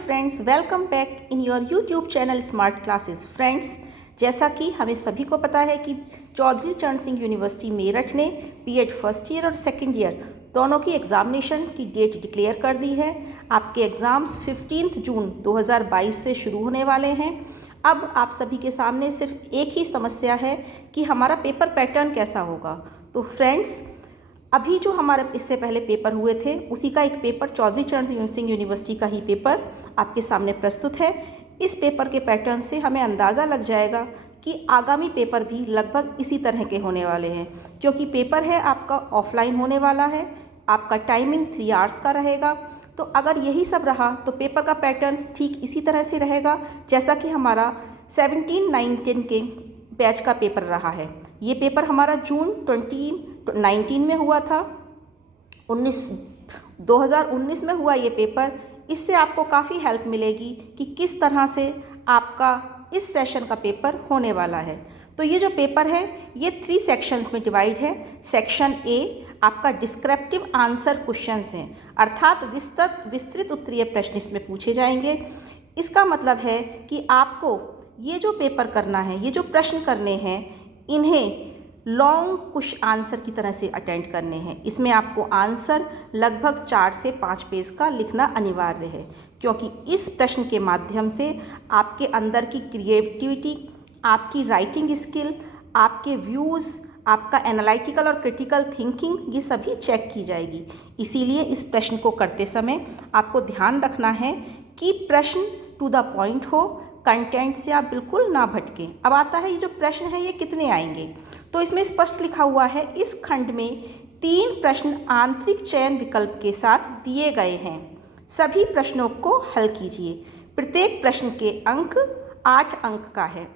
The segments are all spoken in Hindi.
Friends, welcome back in your YouTube channel smart classes. Friends, जैसा कि हमें सभी को पता है कि चौधरी चरण सिंह यूनिवर्सिटी मेरठ ने बीएड फर्स्ट ईयर और सेकंड ईयर दोनों की एग्जामिनेशन की डेट डिक्लेयर कर दी है। आपके एग्ज़ाम्स 15 जून 2022 से शुरू होने वाले हैं। अब आप सभी के सामने सिर्फ एक ही समस्या है कि हमारा पेपर पैटर्न कैसा होगा। तो फ्रेंड्स, अभी जो हमारे इससे पहले पेपर हुए थे उसी का एक पेपर चौधरी चरण सिंह यूनिवर्सिटी का ही पेपर आपके सामने प्रस्तुत है। इस पेपर के पैटर्न से हमें अंदाज़ा लग जाएगा कि आगामी पेपर भी लगभग इसी तरह के होने वाले हैं, क्योंकि पेपर है आपका ऑफलाइन होने वाला है। आपका टाइमिंग 3 आवर्स का रहेगा। तो अगर यही सब रहा तो पेपर का पैटर्न ठीक इसी तरह से रहेगा जैसा कि हमारा 17-19 के बैच का पेपर रहा है। ये पेपर हमारा जून 2019 में हुआ था, 2019 में हुआ ये पेपर। इससे आपको काफ़ी हेल्प मिलेगी कि किस तरह से आपका इस सेशन का पेपर होने वाला है। तो ये जो पेपर है ये 3 सेक्शंस में डिवाइड है। सेक्शन ए आपका डिस्क्रिप्टिव आंसर क्वेश्चंस हैं, अर्थात विस्तृत उत्तरीय प्रश्न इसमें पूछे जाएंगे। इसका मतलब है कि आपको ये जो पेपर करना है, ये जो प्रश्न करने हैं, इन्हें लॉन्ग कुछ आंसर की तरह से अटेंड करने हैं। इसमें आपको आंसर लगभग 4 से 5 पेज का लिखना अनिवार्य है, क्योंकि इस प्रश्न के माध्यम से आपके अंदर की क्रिएटिविटी, आपकी राइटिंग स्किल, आपके व्यूज़, आपका एनालिटिकल और क्रिटिकल थिंकिंग, ये सभी चेक की जाएगी। इसीलिए इस प्रश्न को करते समय आपको ध्यान रखना है कि प्रश्न टू द पॉइंट हो, कंटेंट से आप बिल्कुल ना भटकें। अब आता है ये जो प्रश्न है ये कितने आएंगे। तो इसमें स्पष्ट लिखा हुआ है, इस खंड में 3 प्रश्न आंतरिक चयन विकल्प के साथ दिए गए हैं। सभी प्रश्नों को हल कीजिए। प्रत्येक प्रश्न के अंक 8 अंक का है।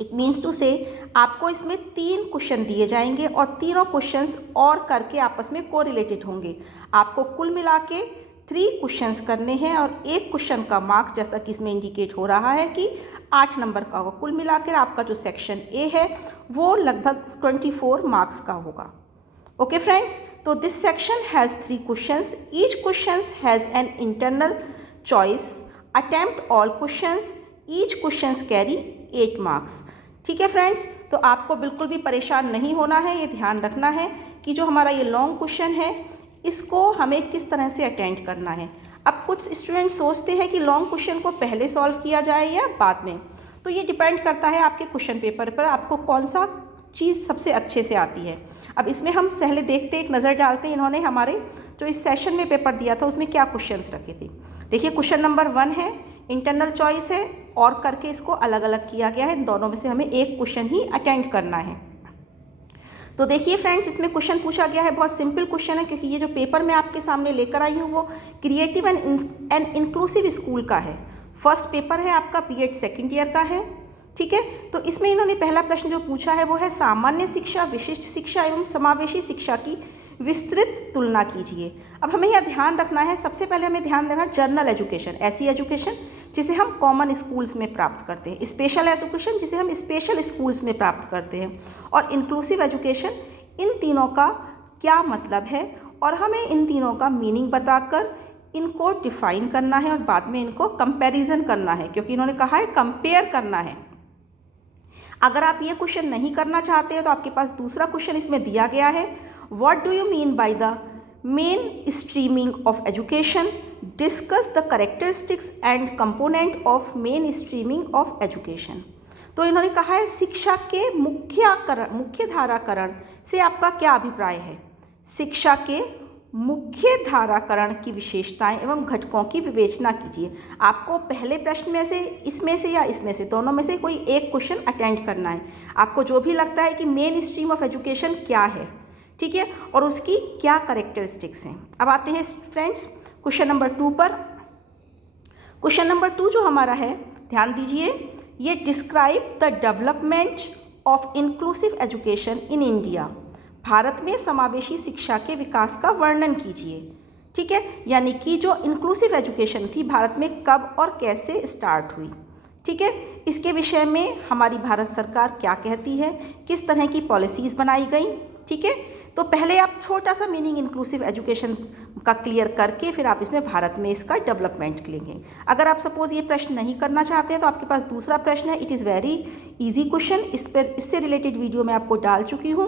इट मीन्स टू से आपको इसमें 3 क्वेश्चन दिए जाएंगे और तीनों क्वेश्चंस और करके आपस में कोरिलेटेड होंगे। आपको कुल मिला के 3 क्वेश्चंस करने हैं और एक क्वेश्चन का मार्क्स, जैसा कि इसमें इंडिकेट हो रहा है कि 8 नंबर का होगा। कुल मिलाकर आपका जो सेक्शन ए है वो लगभग 24 मार्क्स का होगा। ओके फ्रेंड्स, तो this section has 3 questions. Each questions has an internal choice. Attempt all questions. Each questions carry 8 marks. ठीक है फ्रेंड्स, तो आपको बिल्कुल भी परेशान नहीं होना है। ये ध्यान रखना है कि जो हमारा ये लॉन्ग क्वेश्चन है इसको हमें किस तरह से अटेंड करना है। अब कुछ स्टूडेंट सोचते हैं कि लॉन्ग क्वेश्चन को पहले सॉल्व किया जाए या बाद में। तो ये डिपेंड करता है आपके क्वेश्चन पेपर पर, आपको कौन सा चीज़ सबसे अच्छे से आती है। अब इसमें हम पहले देखते, एक नज़र डालते हैं इन्होंने हमारे जो इस सेशन में पेपर दिया था उसमें क्या क्वेश्चंस रखे थे। देखिए, क्वेश्चन नंबर 1 है, इंटरनल चॉइस है और करके इसको अलग अलग किया गया है। इन दोनों में से हमें एक क्वेश्चन ही अटेंड करना है। तो देखिए फ्रेंड्स, इसमें क्वेश्चन पूछा गया है, बहुत सिंपल क्वेश्चन है, क्योंकि ये जो पेपर मैं आपके सामने लेकर आई हूँ वो क्रिएटिव एंड इंक्लूसिव स्कूल का है। फर्स्ट पेपर है आपका बीएड सेकंड ईयर का है। ठीक है, तो इसमें इन्होंने पहला प्रश्न जो पूछा है वो है, सामान्य शिक्षा, विशिष्ट शिक्षा एवं समावेशी शिक्षा की विस्तृत तुलना कीजिए। अब हमें यह ध्यान रखना है, सबसे पहले हमें ध्यान देना जनरल एजुकेशन, ऐसी एजुकेशन जिसे हम कॉमन स्कूल्स में प्राप्त करते हैं, स्पेशल एजुकेशन जिसे हम स्पेशल स्कूल्स में प्राप्त करते हैं, और इंक्लूसिव एजुकेशन। इन तीनों का क्या मतलब है और हमें इन तीनों का मीनिंग बताकर इनको डिफाइन करना है और बाद में इनको कंपैरिजन करना है, क्योंकि इन्होंने कहा है कंपेयर करना है। अगर आप ये क्वेश्चन नहीं करना चाहते हो तो आपके पास दूसरा क्वेश्चन इसमें दिया गया है, what do you mean by the main streaming of education, discuss the characteristics and component of main streaming of education. तो इन्होंने कहा है शिक्षा के मुख्य धाराकरण से आपका क्या अभिप्राय है। शिक्षा के मुख्य धाराकरण की विशेषताएं एवं घटकों की विवेचना कीजिए। आपको पहले प्रश्न में से, इसमें से या इसमें से, दोनों में से कोई एक क्वेश्चन अटेंड करना है। आपको जो भी लगता है कि मेन स्ट्रीम ऑफ एजुकेशन क्या है, ठीक है, और उसकी क्या कैरेक्टरिस्टिक्स हैं। अब आते हैं फ्रेंड्स क्वेश्चन नंबर 2 पर। क्वेश्चन नंबर 2 जो हमारा है, ध्यान दीजिए, ये describe the development of inclusive education in India. Bharat में समावेशी शिक्षा के विकास का वर्णन कीजिए। ठीक है, यानी कि जो इंक्लूसिव एजुकेशन थी भारत में कब और कैसे स्टार्ट हुई। ठीक है, इसके विषय में हमारी भारत सरकार क्या कहती है, किस तरह की पॉलिसीज़ बनाई गई। ठीक है, तो पहले आप छोटा सा मीनिंग इंक्लूसिव एजुकेशन का क्लियर करके फिर आप इसमें भारत में इसका डेवलपमेंट लेंगे। अगर आप सपोज ये प्रश्न नहीं करना चाहते हैं तो आपके पास दूसरा प्रश्न है, it is very easy question, इससे रिलेटेड वीडियो मैं आपको डाल चुकी हूँ।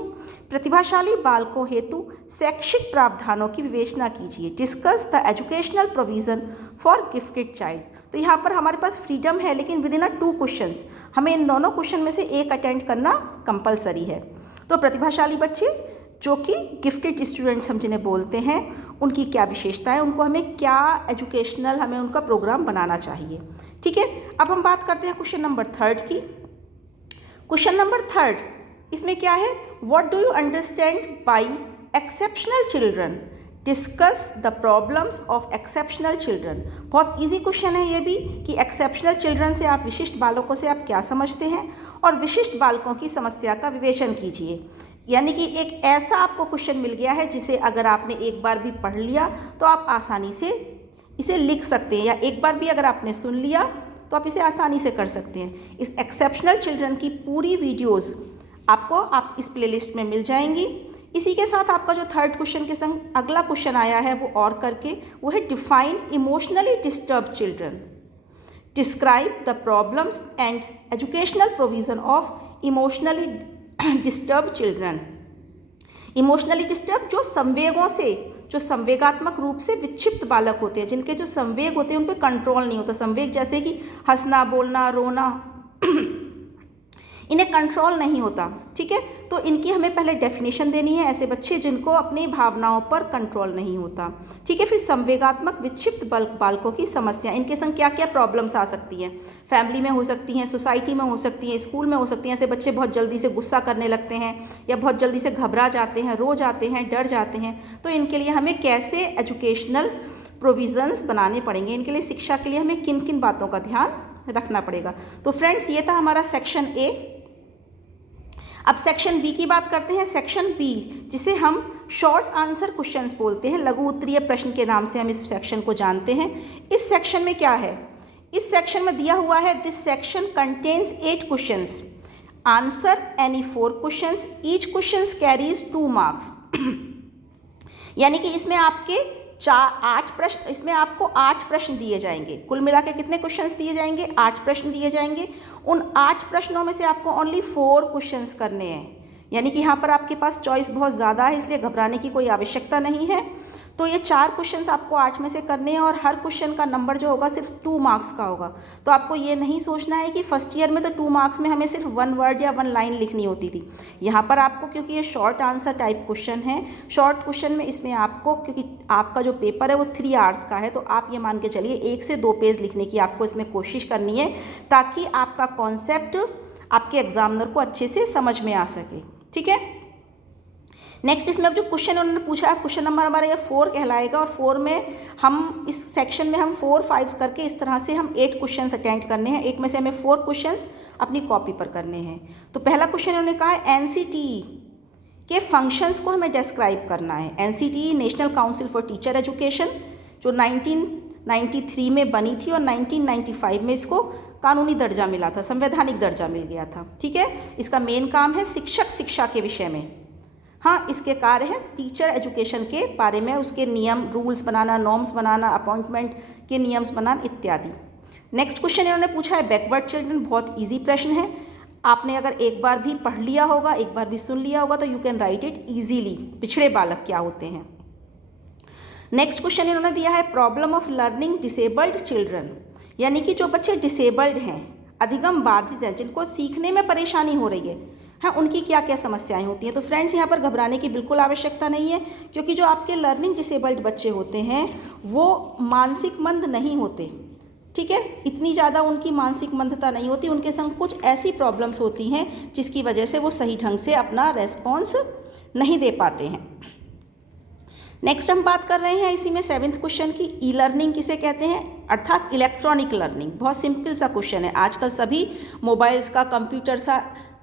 प्रतिभाशाली बालकों हेतु शैक्षिक प्रावधानों की विवेचना कीजिए, discuss the educational provision for gifted child. तो यहाँ पर हमारे पास फ्रीडम है, लेकिन विद इन 2 क्वेश्चंस हमें इन दोनों क्वेश्चन में से एक अटेंड करना कंपलसरी है। तो प्रतिभाशाली बच्चे जो कि गिफ्टेड स्टूडेंट्स हम जिन्हें बोलते हैं, उनकी क्या विशेषता है, उनको हमें क्या एजुकेशनल हमें उनका प्रोग्राम बनाना चाहिए। ठीक है, अब हम बात करते हैं क्वेश्चन नंबर 3 की। क्वेश्चन नंबर 3 इसमें क्या है, what do you understand by exceptional children, discuss the problems of exceptional children. बहुत इजी क्वेश्चन है ये भी कि एक्सेप्शनल चिल्ड्रन से आप, विशिष्ट बालकों से आप क्या समझते हैं, और विशिष्ट बालकों की समस्या का विवेचन कीजिए। यानी कि एक ऐसा आपको क्वेश्चन मिल गया है जिसे अगर आपने एक बार भी पढ़ लिया तो आप आसानी से इसे लिख सकते हैं, या एक बार भी अगर आपने सुन लिया तो आप इसे आसानी से कर सकते हैं। इस एक्सेप्शनल चिल्ड्रन की पूरी वीडियोस आप इस प्लेलिस्ट में मिल जाएंगी। इसी के साथ आपका जो 3rd क्वेश्चन के संग अगला क्वेश्चन आया है वो और करके, वो है define emotionally disturb children, describe the problems and educational provision of emotionally disturb children. Emotionally disturb जो संवेगों से, जो संवेगात्मक रूप से विक्षिप्त बालक होते हैं, जिनके जो संवेग होते हैं उन पे कंट्रोल नहीं होता। संवेग जैसे कि हंसना, बोलना, रोना इन्हें कंट्रोल नहीं होता। ठीक है, तो इनकी हमें पहले डेफिनेशन देनी है, ऐसे बच्चे जिनको अपनी भावनाओं पर कंट्रोल नहीं होता। ठीक है, फिर संवेगात्मक विक्षिप्त बालकों की समस्या, इनके संग क्या क्या प्रॉब्लम्स आ सकती हैं, फैमिली में हो सकती हैं, सोसाइटी में हो सकती हैं, स्कूल में हो सकती हैं। ऐसे बच्चे बहुत जल्दी से गुस्सा करने लगते हैं, या बहुत जल्दी से घबरा जाते हैं, रो जाते हैं, डर जाते हैं। तो इनके लिए हमें कैसे एजुकेशनल प्रोविज़न्स बनाने पड़ेंगे, इनके लिए शिक्षा के लिए हमें किन किन बातों का ध्यान रखना पड़ेगा। तो फ्रेंड्स, ये था हमारा सेक्शन ए। अब सेक्शन बी की बात करते हैं। सेक्शन बी, जिसे हम शॉर्ट आंसर क्वेश्चंस बोलते हैं, लघु उत्तरीय प्रश्न के नाम से हम इस सेक्शन को जानते हैं। इस सेक्शन में क्या है, इस सेक्शन में दिया हुआ है, this section contains 8 questions, answer any 4 questions, each questions carries 2 marks. यानी कि इसमें आपके 8 प्रश्न, इसमें आपको 8 प्रश्न दिए जाएंगे। कुल मिला के कितने क्वेश्चंस दिए जाएंगे, 8 प्रश्न दिए जाएंगे। उन 8 प्रश्नों में से आपको ओनली 4 क्वेश्चंस करने हैं। यानी कि यहाँ पर आपके पास चॉइस बहुत ज़्यादा है, इसलिए घबराने की कोई आवश्यकता नहीं है। तो ये 4 क्वेश्चंस आपको 8 में से करने हैं, और हर क्वेश्चन का नंबर जो होगा सिर्फ 2 मार्क्स का होगा। तो आपको ये नहीं सोचना है कि फर्स्ट ईयर में तो 2 मार्क्स में हमें सिर्फ 1 वर्ड या 1 लाइन लिखनी होती थी। यहाँ पर आपको, क्योंकि ये शॉर्ट आंसर टाइप क्वेश्चन है, शॉर्ट क्वेश्चन में इसमें आपको, क्योंकि आपका जो पेपर है वो 3 आवर्स का है, तो आप ये मान के चलिए 1 से 2 पेज लिखने की आपको इसमें कोशिश करनी है, ताकि आपका कॉन्सेप्ट आपके एग्जामिनर को अच्छे से समझ में आ सके। ठीक है, नेक्स्ट इसमें अब जो क्वेश्चन उन्होंने पूछा है, क्वेश्चन नंबर हमारा ये 4 कहलाएगा, और 4 में हम इस सेक्शन में हम 4, 5 करके इस तरह से हम 8 क्वेश्चंस अटेंड करने हैं। एक में से हमें 4 क्वेश्चंस अपनी कॉपी पर करने हैं। तो पहला क्वेश्चन उन्होंने कहा है एनसीटीई के फंक्शंस को हमें डिस्क्राइब करना है। NCTE national council for teacher education, जो 1993 में बनी थी, और 1995 में इसको कानूनी दर्जा मिला था, संवैधानिक दर्जा मिल गया था। ठीक है, इसका मेन काम है शिक्षक शिक्षा के विषय में। हाँ, इसके कार्य हैं टीचर एजुकेशन के बारे में, उसके नियम, रूल्स बनाना, नॉर्म्स बनाना, अपॉइंटमेंट के नियम्स बनाना इत्यादि। नेक्स्ट क्वेश्चन इन्होंने पूछा है बैकवर्ड चिल्ड्रन। बहुत इजी प्रश्न है, आपने अगर एक बार भी पढ़ लिया होगा, एक बार भी सुन लिया होगा, तो you can write it easily. पिछड़े बालक क्या होते हैं। नेक्स्ट क्वेश्चन इन्होंने दिया है problem of learning disabled children, यानी कि जो बच्चे डिसेबल्ड हैं, अधिगम बाधित हैं, जिनको सीखने में परेशानी हो रही है, हाँ, उनकी क्या क्या समस्याएं होती हैं। तो फ्रेंड्स, यहाँ पर घबराने की बिल्कुल आवश्यकता नहीं है, क्योंकि जो आपके लर्निंग डिसेबल्ड बच्चे होते हैं वो मानसिक मंद नहीं होते। ठीक है, इतनी ज़्यादा उनकी मानसिक मंदता नहीं होती, उनके संग कुछ ऐसी प्रॉब्लम्स होती हैं जिसकी वजह से वो सही ढंग से अपना रेस्पॉन्स नहीं दे पाते हैं। नेक्स्ट हम बात कर रहे हैं इसी में 7th क्वेश्चन की, ई लर्निंग किसे कहते हैं, अर्थात इलेक्ट्रॉनिक लर्निंग। बहुत सिंपल सा क्वेश्चन है। आजकल सभी मोबाइल्स का,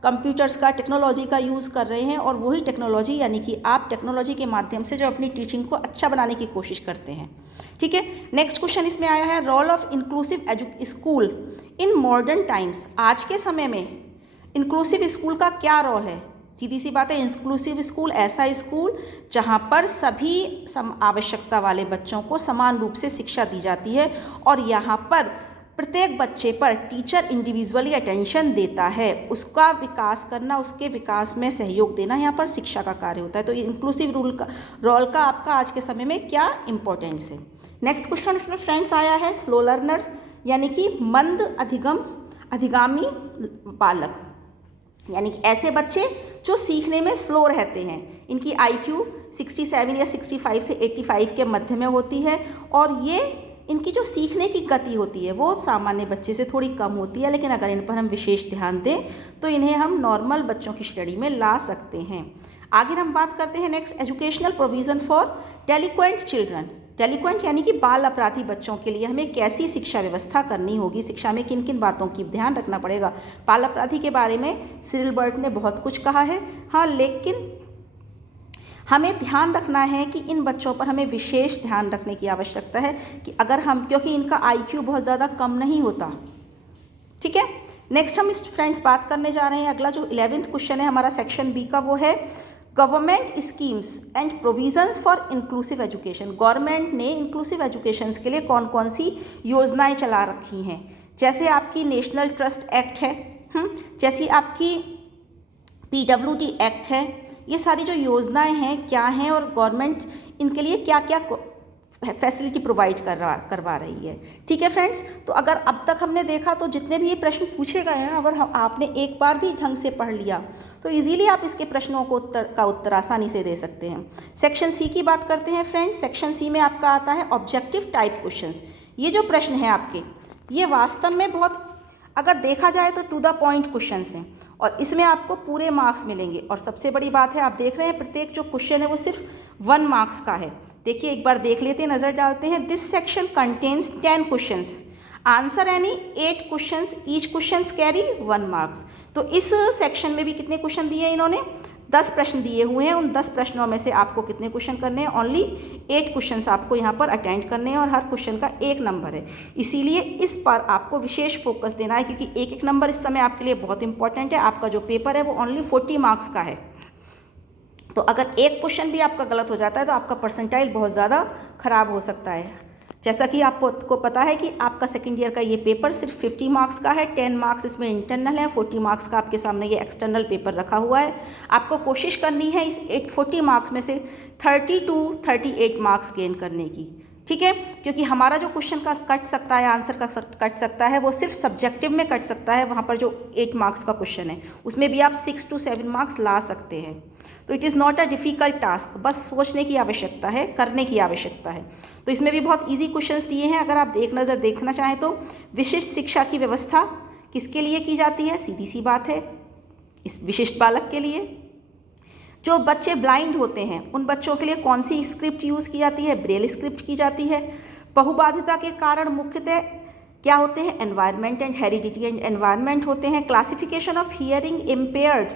कंप्यूटर्स का, टेक्नोलॉजी का यूज़ कर रहे हैं, और वही टेक्नोलॉजी, यानी कि आप टेक्नोलॉजी के माध्यम से जो अपनी टीचिंग को अच्छा बनाने की कोशिश करते हैं। ठीक है, नेक्स्ट क्वेश्चन इसमें आया है role of inclusive school in modern times. आज के समय में इंक्लूसिव स्कूल का क्या रोल है, सीधी सी बात है, इंक्लूसिव स्कूल ऐसा स्कूल जहाँ पर सभी आवश्यकता वाले बच्चों को समान रूप से शिक्षा दी जाती है और यहाँ पर प्रत्येक बच्चे पर टीचर इंडिविजुअली अटेंशन देता है, उसका विकास करना, उसके विकास में सहयोग देना यहाँ पर शिक्षा का कार्य होता है। तो इंक्लूसिव रोल का आपका आज के समय में क्या इम्पोर्टेंस है। नेक्स्ट क्वेश्चन इसमें फ्रेंड्स आया है स्लो लर्नर्स, यानी कि मंद अधिगामी बालक, यानी कि ऐसे बच्चे जो सीखने में स्लो रहते हैं। इनकी IQ 67 या 65 से 85 के मध्य में होती है और ये इनकी जो सीखने की गति होती है वो सामान्य बच्चे से थोड़ी कम होती है, लेकिन अगर इन पर हम विशेष ध्यान दें तो इन्हें हम नॉर्मल बच्चों की श्रेणी में ला सकते हैं। आगे हम बात करते हैं next, educational provision for delinquent children. Delinquent यानी कि बाल अपराधी बच्चों के लिए हमें कैसी शिक्षा व्यवस्था करनी होगी, शिक्षा में किन किन बातों की ध्यान रखना पड़ेगा। बाल अपराधी के बारे में सिरिल बर्ट ने बहुत कुछ कहा है, हाँ, लेकिन हमें ध्यान रखना है कि इन बच्चों पर हमें विशेष ध्यान रखने की आवश्यकता है कि अगर हम, क्योंकि इनका IQ बहुत ज़्यादा कम नहीं होता। ठीक है, नेक्स्ट हम इस फ्रेंड्स बात करने जा रहे हैं, अगला जो 11th क्वेश्चन है हमारा सेक्शन B का, वो है government schemes and provisions for inclusive education. Government ने इंक्लूसिव एजुकेशन के लिए कौन कौन सी योजनाएं चला रखी हैं, जैसे आपकी नेशनल ट्रस्ट एक्ट है, जैसी आपकी PWD एक्ट है। ये सारी जो योजनाएं हैं क्या हैं और गवर्नमेंट इनके लिए क्या क्या फैसिलिटी प्रोवाइड करवा रही है। ठीक है फ्रेंड्स, तो अगर अब तक हमने देखा तो जितने भी ये प्रश्न पूछे गए हैं, अगर आपने एक बार भी ढंग से पढ़ लिया तो इजीली आप इसके प्रश्नों को उत्तर आसानी से दे सकते हैं। सेक्शन C की बात करते हैं फ्रेंड्स। सेक्शन C में आपका आता है ऑब्जेक्टिव टाइप क्वेश्चंस। ये जो प्रश्न हैं आपके, ये वास्तव में बहुत, अगर देखा जाए तो टू द पॉइंट क्वेश्चंस हैं और इसमें आपको पूरे मार्क्स मिलेंगे। और सबसे बड़ी बात है, आप देख रहे हैं प्रत्येक जो क्वेश्चन है वो सिर्फ 1 मार्क्स का है। देखिए एक बार देख लेते हैं, नज़र डालते हैं। This section contains 10 questions, answer any 8 questions, each questions carry 1 marks. तो इस सेक्शन में भी कितने क्वेश्चन दिए इन्होंने, 10 प्रश्न दिए हुए हैं। उन 10 प्रश्नों में से आपको कितने क्वेश्चन करने हैं, ओनली 8 क्वेश्चंस आपको यहाँ पर अटेंड करने हैं और हर क्वेश्चन का 1 नंबर है। इसीलिए इस पर आपको विशेष फोकस देना है, क्योंकि 1-1 नंबर इस समय आपके लिए बहुत इंपॉर्टेंट है। आपका जो पेपर है वो ओनली 40 मार्क्स का है, तो अगर एक क्वेश्चन भी आपका गलत हो जाता है तो आपका परसेंटाइल बहुत ज़्यादा खराब हो सकता है। जैसा कि आपको पता है कि आपका सेकेंड ईयर का ये पेपर सिर्फ 50 मार्क्स का है, 10 मार्क्स इसमें इंटरनल है, 40 मार्क्स का आपके सामने ये एक्सटर्नल पेपर रखा हुआ है। आपको कोशिश करनी है इस 40 मार्क्स में से 30 to 38 मार्क्स गेन करने की। ठीक है, क्योंकि हमारा जो क्वेश्चन का कट सकता है, आंसर का कट सकता है, वो सिर्फ सब्जेक्टिव में कट सकता है। वहाँ पर जो 8 मार्क्स का क्वेश्चन है उसमें भी आप 6 to 7 मार्क्स ला सकते हैं। तो it is not a difficult task, बस सोचने की आवश्यकता है, करने की आवश्यकता है। तो इसमें भी बहुत इजी क्वेश्चंस दिए हैं। अगर आप एक नज़र देखना चाहें तो विशिष्ट शिक्षा की व्यवस्था किसके लिए की जाती है, सीधी सी बात है, इस विशिष्ट बालक के लिए। जो बच्चे ब्लाइंड होते हैं उन बच्चों के लिए कौन सी स्क्रिप्ट यूज़ की जाती है, ब्रेल स्क्रिप्ट की जाती है। बहुबाधिता के कारण मुख्यतः क्या होते हैं, environment and heredity and environment होते हैं। Classification of hearing impaired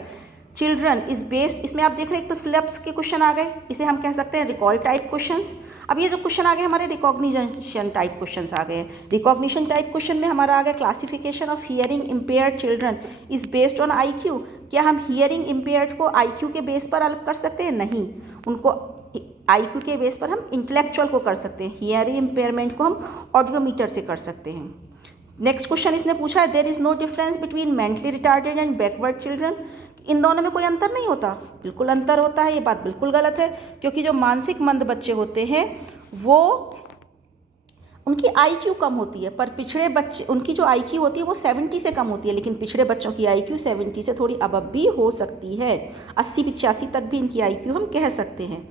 children is based, इसमें आप देख रहे हैं एक तो फिलिप्स के क्वेश्चन आ गए, इसे हम कह सकते हैं रिकॉल टाइप क्वेश्चंस। अब ये जो क्वेश्चन आ गए हमारे रिकॉग्निशन टाइप क्वेश्चंस आ गए हैं। रिकॉग्निशन टाइप क्वेश्चन में हमारा आ गया classification of hearing impaired children is based on IQ। क्या हम हियरिंग इम्पेयर्ड को IQ के बेस पर अलग कर सकते हैं, नहीं, उनको IQ के बेस पर हम इंटेलेक्चुअल को कर सकते हैं, हियरिंग इम्पेयरमेंट को हम ऑडियोमीटर से कर सकते हैं। नेक्स्ट क्वेश्चन इसने पूछा है there is no difference between mentally retarded and backward children. इन दोनों में कोई अंतर नहीं होता, बिल्कुल अंतर होता है। ये बात बिल्कुल गलत है, क्योंकि जो मानसिक मंद बच्चे होते हैं वो उनकी IQ कम होती है, पर पिछड़े बच्चे उनकी जो IQ होती है वो 70 से कम होती है, लेकिन पिछड़े बच्चों की IQ 70 से थोड़ी अबव भी हो सकती है, 80-85 तक भी इनकी IQ हम कह सकते हैं।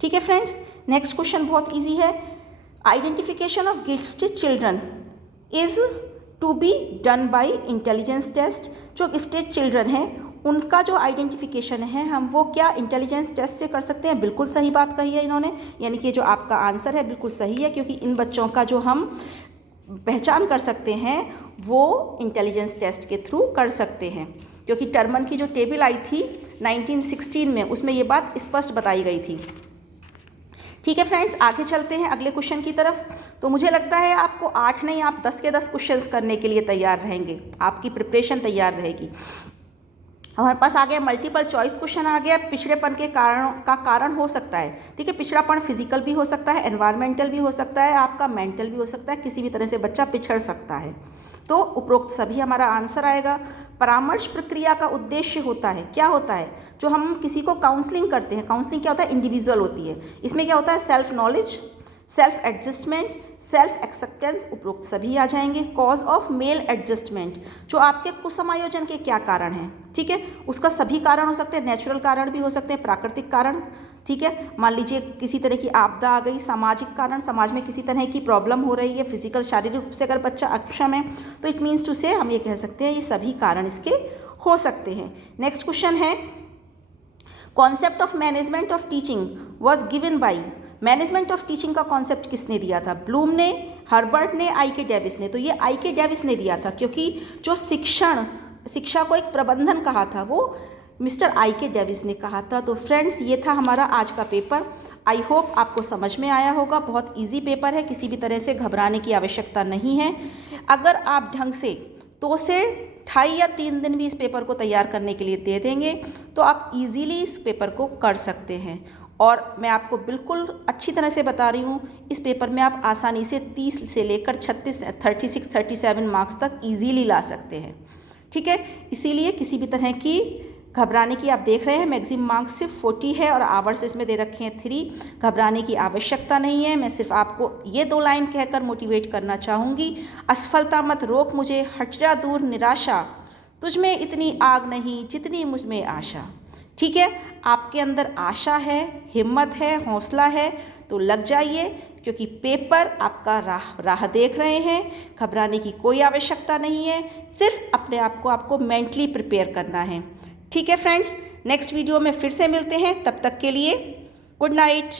ठीक है फ्रेंड्स, नेक्स्ट क्वेश्चन बहुत ईजी है। Identification of gifted children is to be done by intelligence test. जो गिफ्टेड चिल्ड्रन हैं उनका जो आइडेंटिफिकेशन है हम वो क्या इंटेलिजेंस टेस्ट से कर सकते हैं। बिल्कुल सही बात कही है इन्होंने, यानी कि जो आपका आंसर है बिल्कुल सही है, क्योंकि इन बच्चों का जो हम पहचान कर सकते हैं वो इंटेलिजेंस टेस्ट के थ्रू कर सकते हैं, क्योंकि टर्मन की जो टेबल आई थी 1916 में उसमें ये बात स्पष्ट बताई गई थी। ठीक है फ्रेंड्स, आगे चलते हैं अगले क्वेश्चन की तरफ। तो मुझे लगता है आपको 8 नहीं, आप 10 के 10 क्वेश्चंस करने के लिए तैयार रहेंगे, आपकी प्रिपरेशन तैयार रहेगी। हमारे पास आ गया मल्टीपल चॉइस क्वेश्चन आ गया, पिछड़ेपन के कारण हो सकता है। ठीक है, पिछड़ापन फिजिकल भी हो सकता है, एनवायरमेंटल भी हो सकता है, आपका मेंटल भी हो सकता है, किसी भी तरह से बच्चा पिछड़ सकता है। तो उपरोक्त सभी हमारा आंसर आएगा। परामर्श प्रक्रिया का उद्देश्य होता है, क्या होता है, जो हम किसी को काउंसलिंग करते हैं, काउंसलिंग क्या होता है, इंडिविजुअल होती है। इसमें क्या होता है, self knowledge, self adjustment, self acceptance, उपरोक्त सभी आ जाएंगे। कॉज ऑफ मेल एडजस्टमेंट, जो आपके कुसमायोजन के क्या कारण हैं, ठीक है, उसका सभी कारण हो सकते हैं, नेचुरल कारण भी हो सकते हैं, प्राकृतिक कारण। ठीक है, मान लीजिए किसी तरह की आपदा आ गई, सामाजिक कारण, समाज में किसी तरह की प्रॉब्लम हो रही है, फिजिकल शारीरिक रूप से अगर बच्चा अक्षम है, तो इट मीन्स टू से हम ये कह सकते हैं ये सभी कारण इसके हो सकते हैं। नेक्स्ट क्वेश्चन है, concept of management of teaching was given by, management of teaching का कॉन्सेप्ट किसने दिया था, ब्लूम ने, हर्बर्ट ने, आई के डेविस ने। तो ये आई के डेविस ने दिया था, क्योंकि जो शिक्षा को एक प्रबंधन कहा था वो मिस्टर आई के डेविस ने कहा था। तो फ्रेंड्स, ये था हमारा आज का पेपर। आई होप आपको समझ में आया होगा। बहुत इजी पेपर है, किसी भी तरह से घबराने की आवश्यकता नहीं है। अगर आप ढंग से 2 से 2.5 या 3 दिन भी इस पेपर को तैयार करने के लिए दे देंगे तो आप इजीली इस पेपर को कर सकते हैं। और मैं आपको बिल्कुल अच्छी तरह से बता रही हूँ, इस पेपर में आप आसानी से 30 से लेकर 36, 37 मार्क्स तक इजीली ला सकते हैं। ठीक है, इसीलिए किसी भी तरह की घबराने की, आप देख रहे हैं मैक्सिमम मार्क्स सिर्फ 40 है और आवर्स इसमें दे रखे हैं 3। घबराने की आवश्यकता नहीं है। मैं सिर्फ आपको ये 2 लाइन कहकर मोटिवेट करना चाहूँगी, असफलता मत रोक मुझे, हट जा दूर निराशा, तुझ में इतनी आग नहीं जितनी मुझ में आशा। ठीक है, आपके अंदर आशा है, हिम्मत है, हौसला है, तो लग जाइए, क्योंकि पेपर आपका राह देख रहे हैं। घबराने की कोई आवश्यकता नहीं है, सिर्फ अपने आप को आपको मेंटली प्रिपेयर करना है। ठीक है फ्रेंड्स, नेक्स्ट वीडियो में फिर से मिलते हैं, तब तक के लिए गुड नाइट।